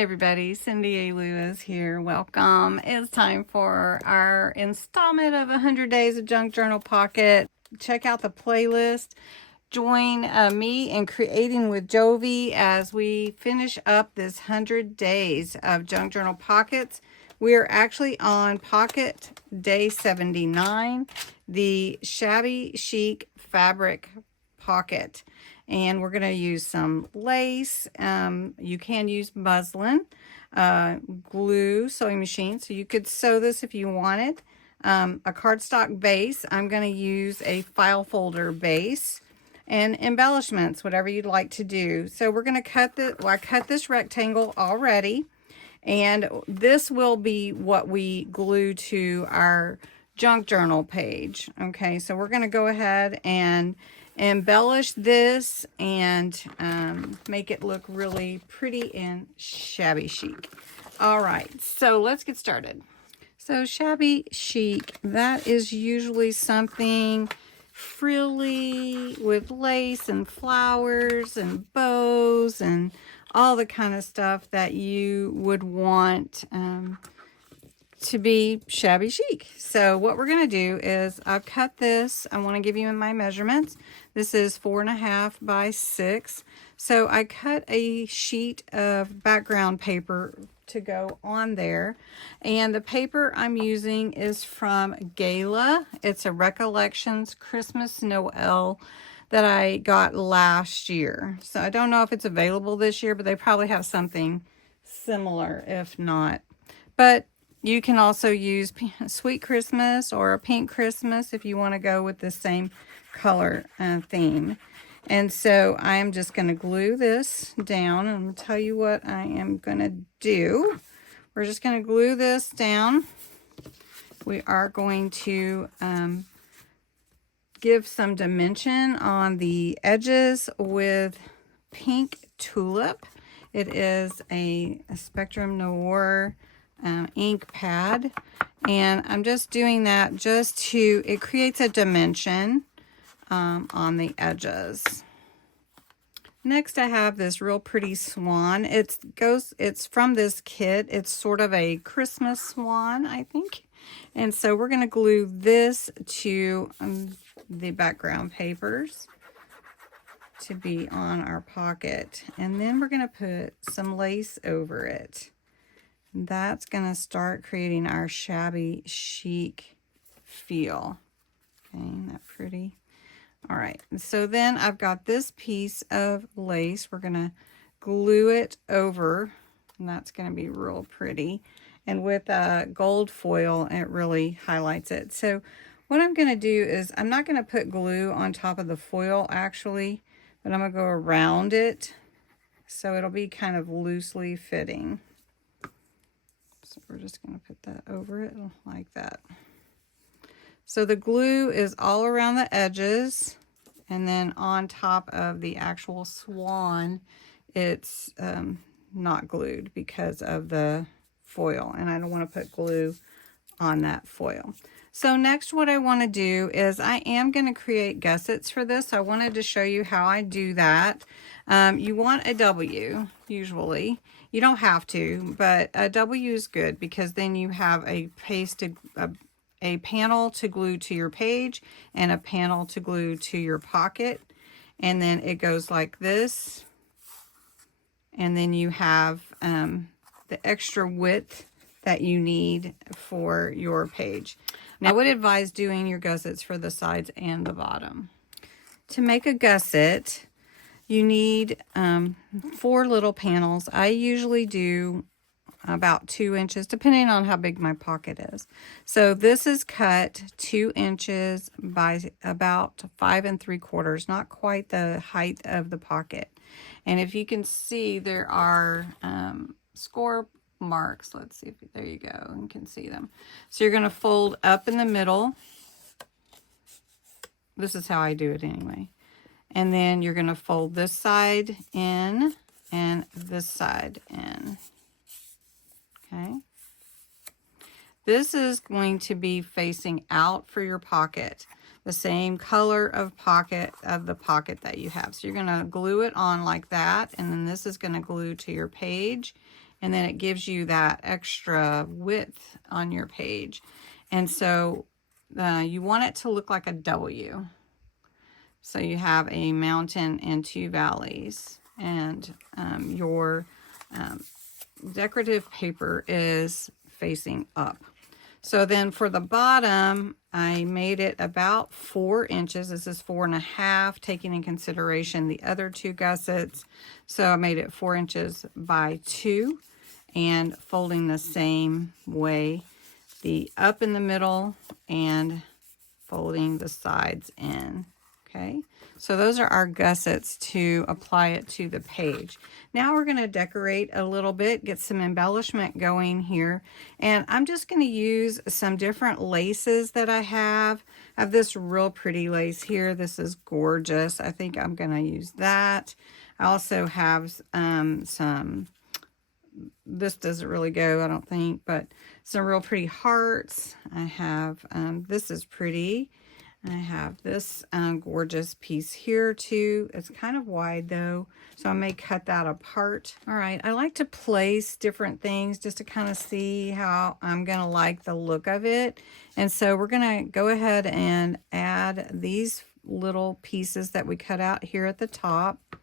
Hey everybody, Cindy A. Lewis here. Welcome. It's time for our installment of 100 Days of Junk Journal Pocket. Check out the playlist. Join me in creating with Jovi as we finish up this 100 days of Junk Journal Pockets. We are actually on Pocket Day 79, the Shabby Chic Fabric Pocket. And we're going to use some lace. You can use muslin, glue, sewing machine. So you could sew this if you wanted. A cardstock base. I'm going to use a file folder base. And embellishments, whatever you'd like to do. So we're going to cut I cut this rectangle already. And this will be what we glue to our junk journal page. Okay, so we're going to go ahead and embellish this and make it look really pretty and shabby chic. All right, so let's get started. So shabby chic, that is usually something frilly with lace and flowers and bows and all the kind of stuff that you would want to be shabby chic. So what we're going to do is I've cut this. I want to give you my measurements. This is 4.5 by 6. So I cut a sheet of background paper to go on there. And the paper I'm using is from Gala. It's a Recollections Christmas Noel that I got last year. So I don't know if it's available this year, but they probably have something similar if not. But you can also use Sweet Christmas or a Pink Christmas if you want to go with the same color theme. And so I'm just going to glue this down. And I'm going to tell you what I am going to do. We're just going to glue this down. We are going to give some dimension on the edges with Pink Tulip. It is a Spectrum Noir ink pad, and I'm just doing that just to, it creates a dimension on the edges. Next I have this real pretty swan. It's from this kit. It's sort of a Christmas swan, I think. And so we're going to glue this to the background papers to be on our pocket. And then we're going to put some lace over it. That's going to start creating our shabby chic feel. Okay, isn't that pretty? All right, so then I've got this piece of lace. We're going to glue it over, and that's going to be real pretty. And with gold foil, it really highlights it. So what I'm going to do is I'm not going to put glue on top of the foil actually, but I'm going to go around it so it'll be kind of loosely fitting. So we're just going to put that over it like that. So the glue is all around the edges, and then on top of the actual swan, it's not glued because of the foil, and I don't want to put glue on that foil. So next what I want to do is I am going to create gussets for this. I wanted to show you how I do that. You want a W usually. You don't have to, but a W is good because then you have a panel to glue to your page and a panel to glue to your pocket. And then it goes like this. And then you have the extra width that you need for your page. Now I would advise doing your gussets for the sides and the bottom. To make a gusset, you need 4 little panels. I usually do about 2 inches, depending on how big my pocket is. So this is cut 2 inches by about 5 3/4, not quite the height of the pocket. And if you can see, there are score marks. Let's see if there you go. You can see them. So you're going to fold up in the middle. This is how I do it anyway. And then you're going to fold this side in and this side in. Okay. This is going to be facing out for your pocket, the same color of the pocket that you have. So you're going to glue it on like that, and then this is going to glue to your page, and then it gives you that extra width on your page. And so you want it to look like a W. So you have a mountain and two valleys, and your decorative paper is facing up. So then for the bottom, I made it about 4 inches. This is 4.5, taking in consideration the other 2 gussets. So I made it 4 inches by 2, and folding the same way, the up in the middle and folding the sides in. Okay, so those are our gussets to apply it to the page. Now we're going to decorate a little bit, get some embellishment going here. And I'm just going to use some different laces that I have. I have this real pretty lace here. This is gorgeous. I think I'm going to use that. I also have some, this doesn't really go, I don't think, but some real pretty hearts. I have, this is pretty. I have this gorgeous piece here too. It's kind of wide though, so I may cut that apart. All right, I like to place different things just to kind of see how I'm gonna like the look of it. And so we're gonna go ahead and add these little pieces that we cut out here at the top.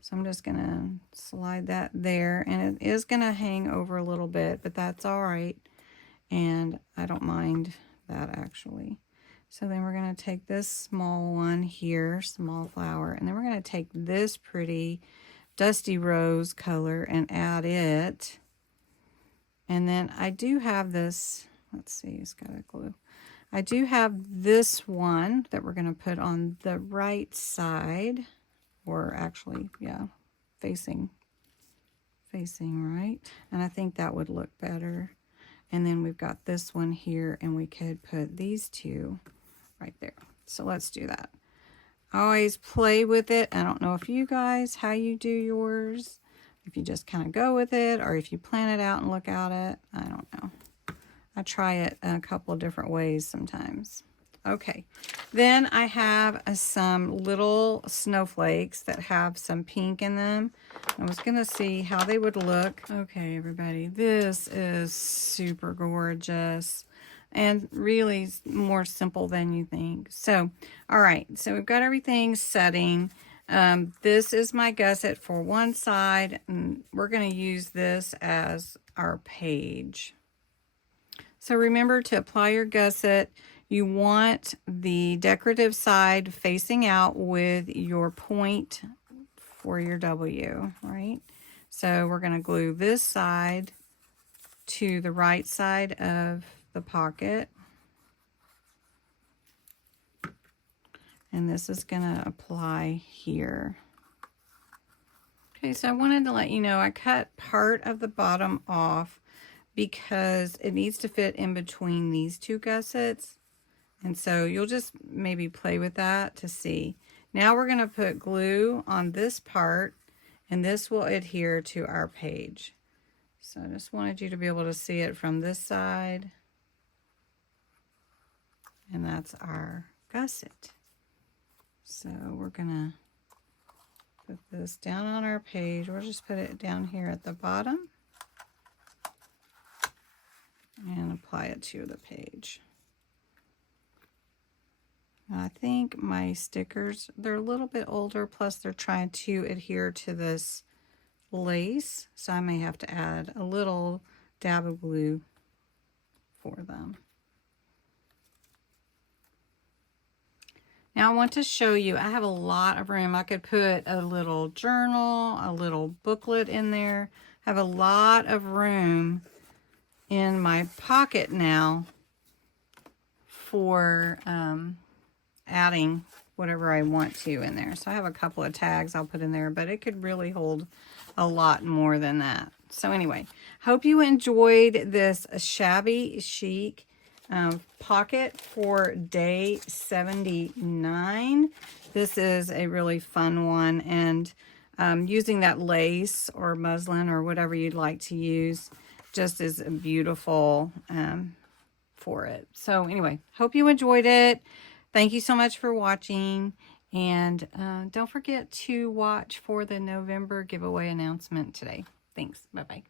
So I'm just gonna slide that there, and it is gonna hang over a little bit, but that's all right. And I don't mind that actually. So then we're going to take this small one here, small flower, and then we're going to take this pretty dusty rose color and add it. And then I do have this, let's see, it's got a glue. I do have this one that we're going to put on the right side, or actually, yeah, facing right. And I think that would look better. And then we've got this one here, and we could put these two right there. So let's do that. Always play with it. I don't know if you guys, how you do yours, if you just kind of go with it, or if you plan it out and look at it. I don't know. I try it a couple of different ways sometimes. Okay, then I have some little snowflakes that have some pink in them. I was gonna see how they would look. Okay, everybody, this is super gorgeous and really more simple than you think. So, all right, so we've got everything setting. This is my gusset for one side, and we're going to use this as our page. So remember to apply your gusset. You want the decorative side facing out with your point for your W, right? So we're going to glue this side to the right side of the pocket, and this is going to apply here. Okay, so I wanted to let you know I cut part of the bottom off because it needs to fit in between these 2 gussets, and so you'll just maybe play with that to see. Now we're going to put glue on this part, and this will adhere to our page. So I just wanted you to be able to see it from this side. And that's our gusset. So we're gonna put this down on our page. We'll just put it down here at the bottom and apply it to the page. And I think my stickers, they're a little bit older, plus they're trying to adhere to this lace, so I may have to add a little dab of glue for them. Now I want to show you, I have a lot of room. I could put a little journal, a little booklet in there. I have a lot of room in my pocket now for adding whatever I want to in there. So I have a couple of tags I'll put in there, but it could really hold a lot more than that. So anyway, hope you enjoyed this Shabby Chic pocket for day 79. This is a really fun one, and using that lace or muslin or whatever you'd like to use just is beautiful for it. So anyway, hope you enjoyed it. Thank you so much for watching, and don't forget to watch for the November giveaway announcement today. Thanks. Bye-bye.